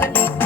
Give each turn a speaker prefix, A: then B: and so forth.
A: วัสดี